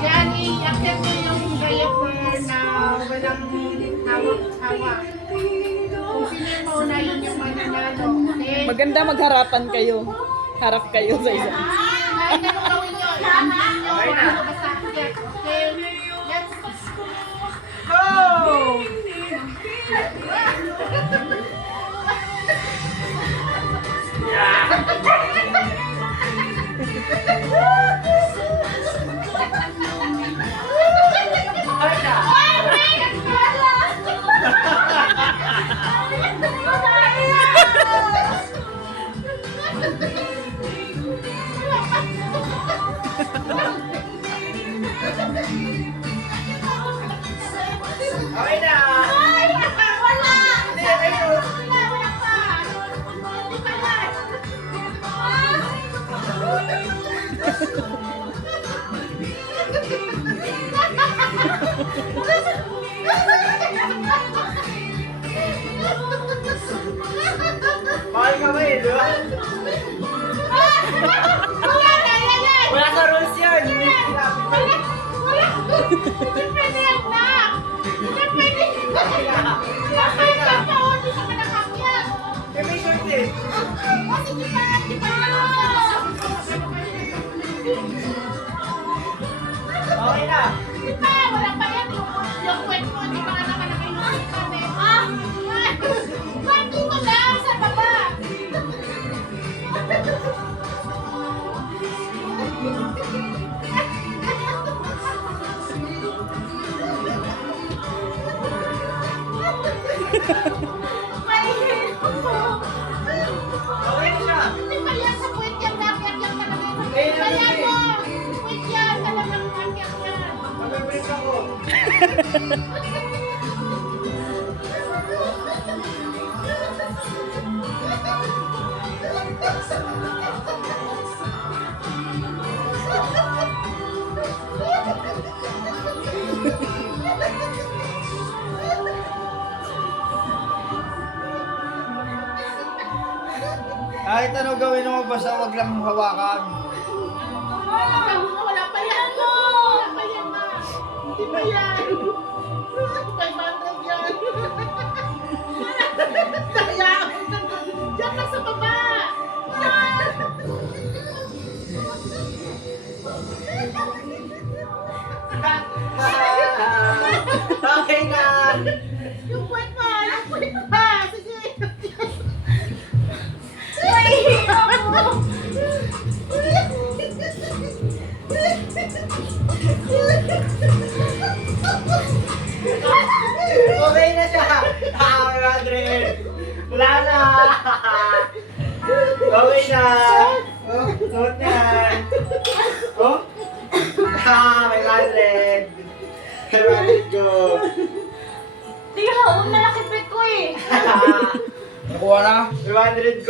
Yan, i-accept nyo yung diaper na walang hawak-hawak. Kung sino yung maunahin yung mananalo. Okay? Maganda magharapan kayo. Harap kayo sa isa. Kahit anong gawin nyo, iaminin nyo kung ano ba sa akyat. Okay? Let's go! Okay na! Ay! Wala! Wala pa! Hindi pa yan! Mahal ka ba eh, di ba? Wala sa rules yun! Hindi sinabi ko. Hindi pwede yan na! Hindi pwede! Bakit ka pa o? Hindi ka nakakyat! Eh, may short eh. O, sige pa! Di ba? Okay na! Di ba? Wala pa yan. Yung kwet mo, di ba nga nakalagay yung kwet eh? Ah! Ba't dito lang sa baba? Mahihirap ako. Okay na siya! Hindi pa yan sa kwet yan. Nakyat yan talaga yung Eh, kwet. Kaya mo! Kwet yan. Talagang nakyat yan. Mag-break ako. Kahit ano gawin mo, basta wag lang hawakan. Wala pa yan. Wala pa yan na. Hindi pa yan. 500 yan. Kaya, diyan lang sa baba. Yan. Okay na! Yung kwet pa. Yung kwet pa. Sige. Mahihirap ako. Okay na siya! Ah, may 100! Wala na! Okay na! Oh, suot na yan! Oh? Ah, may 100! May 100 ko! Di ka, malaki pet ko eh. Nakuha na? May 100 ko!